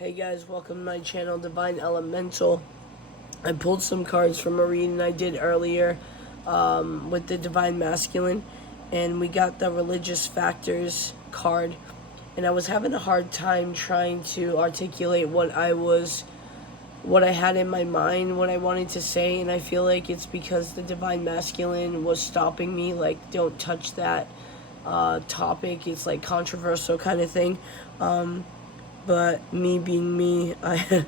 Hey guys, welcome to my channel, Divine Elemental. I pulled some cards from a reading I did earlier with the Divine Masculine, and we got the Religious Factors card. And I was having a hard time trying to articulate what I had in my mind, what I wanted to say, and I feel like it's because the Divine Masculine was stopping me, like, don't touch that topic. It's like controversial kind of thing. But me being me, I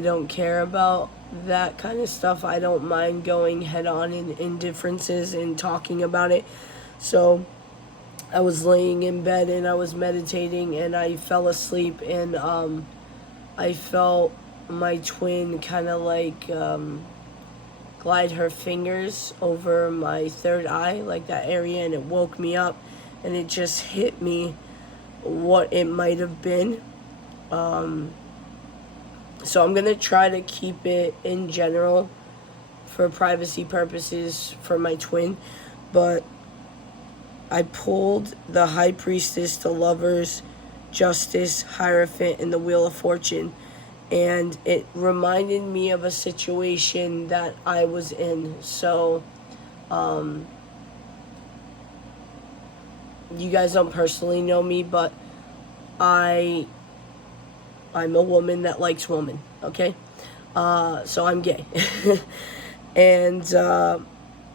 don't care about that kind of stuff. I don't mind going head on in differences and talking about it. So I was laying in bed and I was meditating and I fell asleep, and I felt my twin kind of like glide her fingers over my third eye, like that area, and it woke me up, and it just hit me what it might have been. So I'm gonna try to keep it in general for privacy purposes for my twin, but I pulled the High Priestess, the Lovers, Justice, Hierophant, and the Wheel of Fortune, and it reminded me of a situation that I was in. So you guys don't personally know me, but I'm a woman that likes women, okay? So I'm gay. And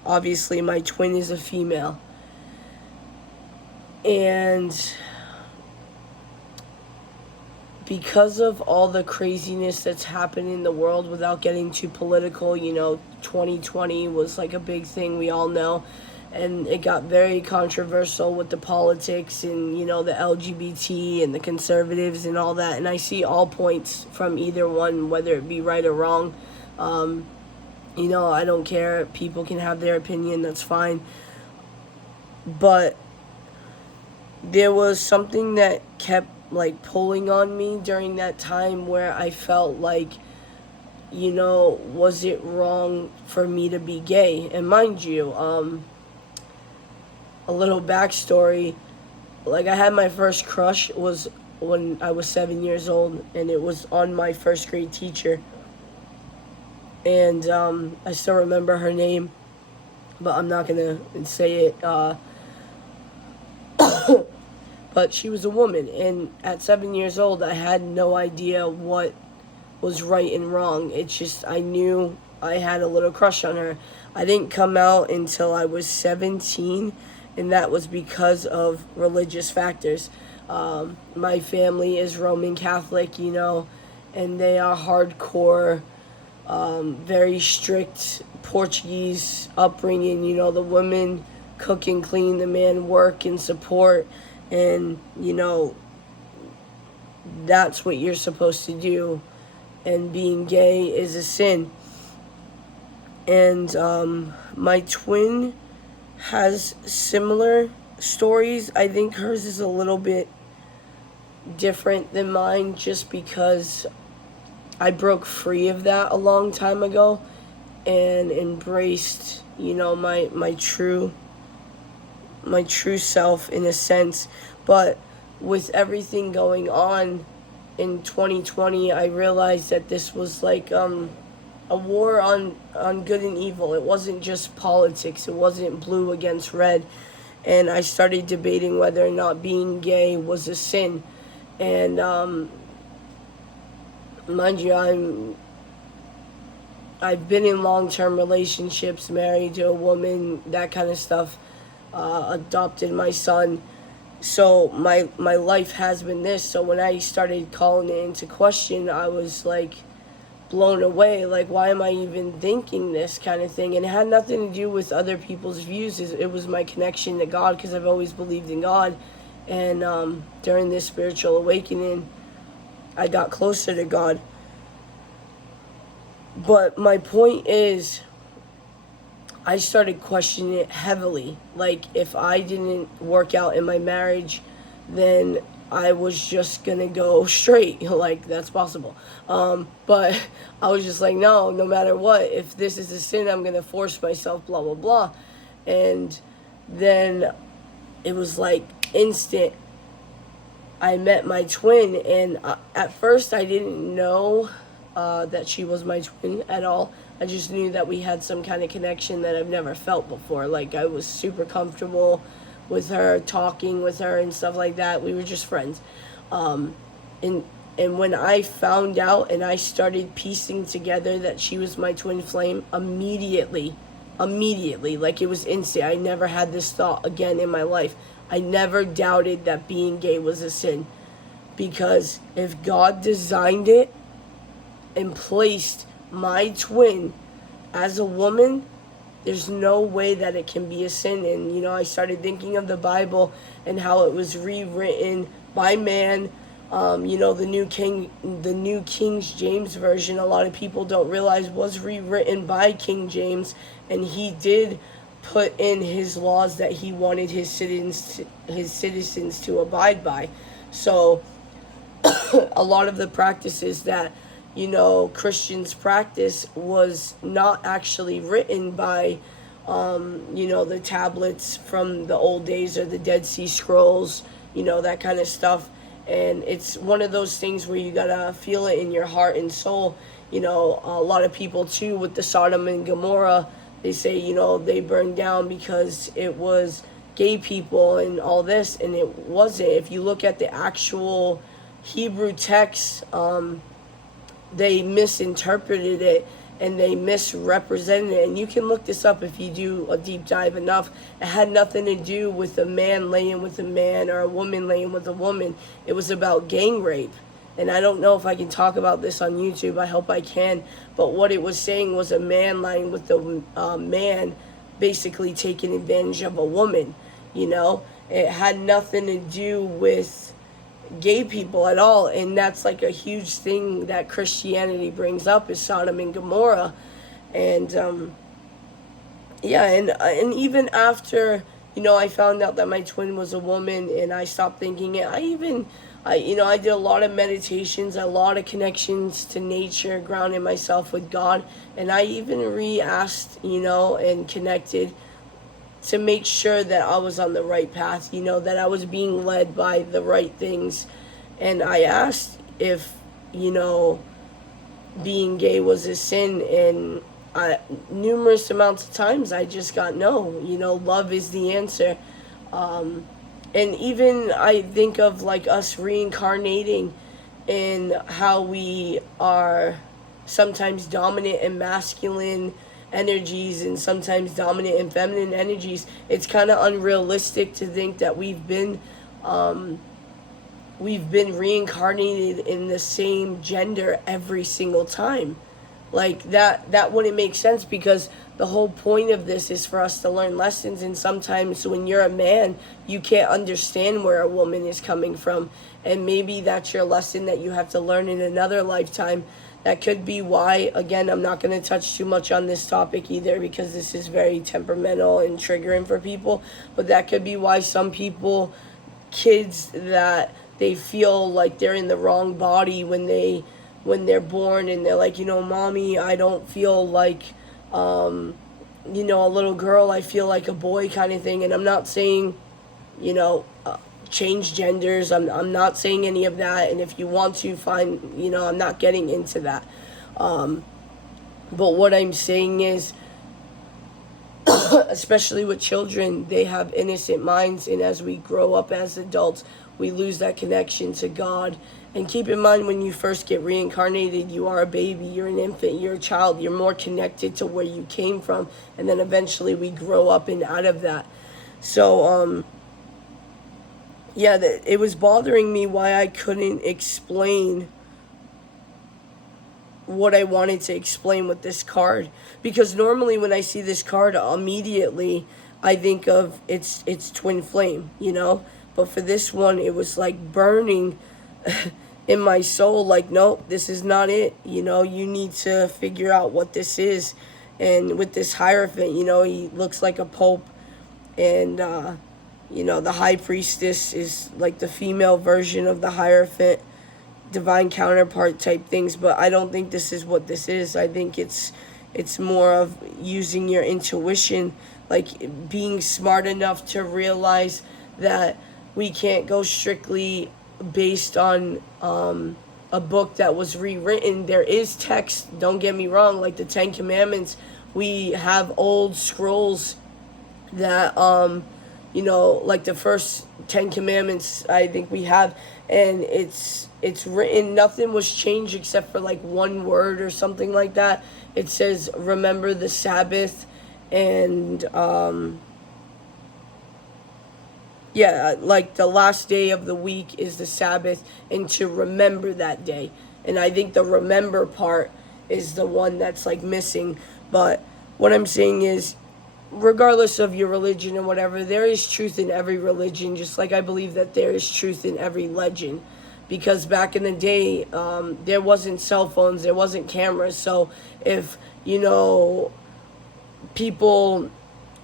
obviously my twin is a female. And because of all the craziness that's happened in the world, without getting too political, 2020 was like a big thing, we all know. And it got very controversial with the politics and, the LGBT and the conservatives and all that. And I see all points from either one, whether it be right or wrong. I don't care. People can have their opinion. That's fine. But there was something that kept, pulling on me during that time where I felt like, was it wrong for me to be gay? And mind you, a little backstory, I had my first crush was when I was 7 years old, and it was on my first grade teacher. And I still remember her name, but I'm not gonna say it. But she was a woman, and at 7 years old, I had no idea what was right and wrong. It's just I knew I had a little crush on her. I didn't come out until I was 17, and that was because of religious factors. My family is Roman Catholic, and they are hardcore, very strict Portuguese upbringing. The women cook and clean, the man work and support, and that's what you're supposed to do. And being gay is a sin. And my twin has similar stories. I think hers is a little bit different than mine, just because I broke free of that a long time ago and embraced, my true self in a sense. But with everything going on in 2020, I realized that this was like a war on good and evil. It wasn't just politics. It wasn't blue against red. And I started debating whether or not being gay was a sin. And mind you, I've been in long-term relationships, married to a woman, that kind of stuff. Adopted my son. So my life has been this. So when I started calling it into question, I was like blown away. Like, why am I even thinking this kind of thing? And it had nothing to do with other people's views. It was my connection to God, because I've always believed in God. And during this spiritual awakening, I got closer to God. But my point is, I started questioning it heavily. Like, if I didn't work out in my marriage, then I was just gonna go straight. Like, that's possible. But I was just like, no matter what, if this is a sin, I'm gonna force myself, blah, blah, blah. And then it was like instant. I met my twin, and at first I didn't know that she was my twin at all. I just knew that we had some kind of connection that I've never felt before. Like, I was super comfortable with her, talking with her and stuff like that. We were just friends. Um, and and when I found out and I started piecing together that she was my twin flame, immediately, like it was instant. I never had this thought again in my life. I never doubted that being gay was a sin, because if God designed it and placed my twin as a woman, there's no way that it can be a sin. And I started thinking of the Bible and how it was rewritten by man. The new King James version, a lot of people don't realize, was rewritten by King James, and he did put in his laws that he wanted his citizens to abide by. So a lot of the practices that Christians practice was not actually written by the tablets from the old days or the Dead Sea Scrolls, that kind of stuff. And it's one of those things where you gotta feel it in your heart and soul. A lot of people too, with the Sodom and Gomorrah, they say they burned down because it was gay people and all this, and it wasn't. If you look at the actual Hebrew text, they misinterpreted it and they misrepresented it. And you can look this up if you do a deep dive enough. It had nothing to do with a man laying with a man or a woman laying with a woman. It was about gang rape. And I don't know if I can talk about this on YouTube. I hope I can. But what it was saying was a man lying with a man, basically taking advantage of a woman. It had nothing to do with gay people at all. And that's like a huge thing that Christianity brings up, is Sodom and Gomorrah. And and even after I found out that my twin was a woman and I stopped thinking it, I did a lot of meditations, a lot of connections to nature, grounding myself with God. And I even re-asked and connected to make sure that I was on the right path, that I was being led by the right things. And I asked if, being gay was a sin, and numerous amounts of times I just got no. Love is the answer. And even I think of like us reincarnating, in how we are sometimes dominant and masculine energies and sometimes dominant and feminine energies. It's kind of unrealistic to think that we've been reincarnated in the same gender every single time. Like that wouldn't make sense, because the whole point of this is for us to learn lessons. And sometimes when you're a man, you can't understand where a woman is coming from, and maybe that's your lesson that you have to learn in another lifetime. That could be why, again, I'm not going to touch too much on this topic either, because this is very temperamental and triggering for people. But that could be why some people, kids, that they feel like they're in the wrong body when they're born, and they're like, mommy, I don't feel like, a little girl, I feel like a boy, kind of thing. And I'm not saying, change genders. I'm not saying any of that. And if you want to, fine, I'm not getting into that. But what I'm saying is, especially with children, they have innocent minds, and as we grow up as adults, we lose that connection to God. And keep in mind, when you first get reincarnated, you are a baby, you're an infant, you're a child, you're more connected to where you came from, and then eventually we grow up and out of that. So it was bothering me why I couldn't explain what I wanted to explain with this card. Because normally when I see this card, immediately I think of it's twin flame, But for this one, it was like burning in my soul, like, no, this is not it. You need to figure out what this is. And with this Hierophant, he looks like a pope, and the high priestess is like the female version of the Hierophant, divine counterpart type things. But I don't think this is what this is. I think it's more of using your intuition, like being smart enough to realize that we can't go strictly based on a book that was rewritten. There is text, don't get me wrong, like the Ten Commandments. We have old scrolls that like the first 10 commandments I think we have, and it's written, nothing was changed except for like one word or something like that. It says remember the Sabbath, and like the last day of the week is the Sabbath, and to remember that day. And I think the remember part is the one that's like missing. But what I'm saying is, regardless of your religion and whatever, there is truth in every religion, just like I believe that there is truth in every legend. Because back in the day, there wasn't cell phones, there wasn't cameras. So if, people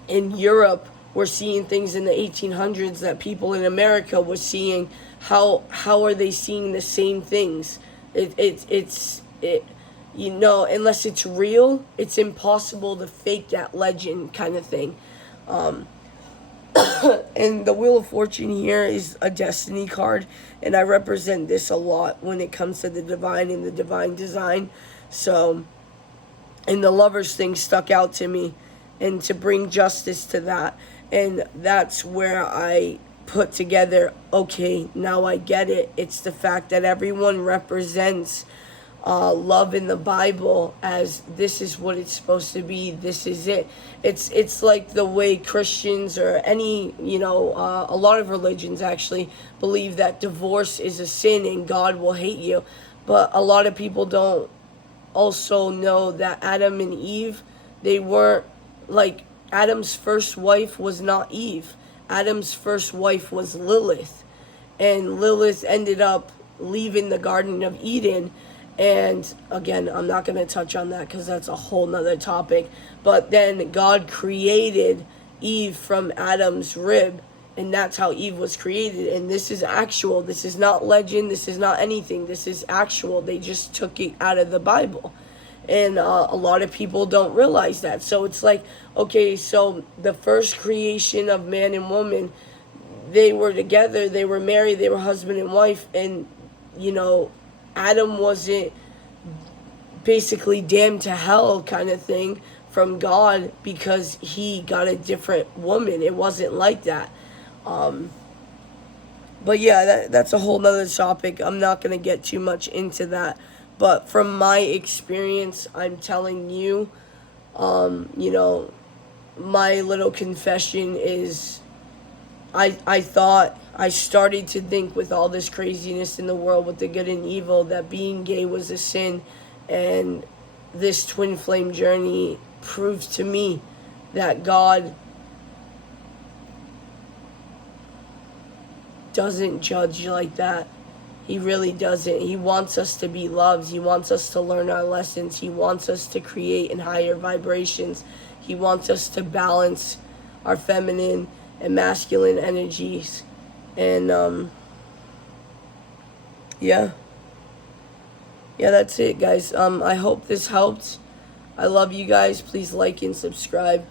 in Europe were seeing things in the 1800s that people in America were seeing, how are they seeing the same things? Unless it's real, it's impossible to fake that legend kind of thing. And the Wheel of Fortune here is a destiny card, and I represent this a lot when it comes to the divine and the divine design. So, and the Lovers thing stuck out to me, and to bring justice to that. And that's where I put together, okay, now I get it. It's the fact that everyone represents love in the Bible as this is what it's supposed to be. This is it. It's like the way Christians or any, a lot of religions actually believe that divorce is a sin and God will hate you. But a lot of people don't also know that Adam and Eve, they weren't, like, Adam's first wife was not Eve. Adam's first wife was Lilith. And Lilith ended up leaving the Garden of Eden. And again, I'm not going to touch on that because that's a whole nother topic. But then God created Eve from Adam's rib, and that's how Eve was created. And this is actual. This is not legend. This is not anything. This is actual. They just took it out of the Bible. And a lot of people don't realize that. So it's like, okay, so the first creation of man and woman, they were together, they were married, they were husband and wife, and, Adam wasn't basically damned to hell kind of thing from God because he got a different woman. It wasn't like that. But yeah, that's a whole nother topic. I'm not going to get too much into that. But from my experience, I'm telling you, my little confession is I thought, I started to think with all this craziness in the world with the good and evil that being gay was a sin. And this twin flame journey proves to me that God doesn't judge like that. He really doesn't. He wants us to be loved. He wants us to learn our lessons. He wants us to create in higher vibrations. He wants us to balance our feminine and masculine energies. And yeah, that's it, guys. I hope this helped. I love you guys. Please like and subscribe.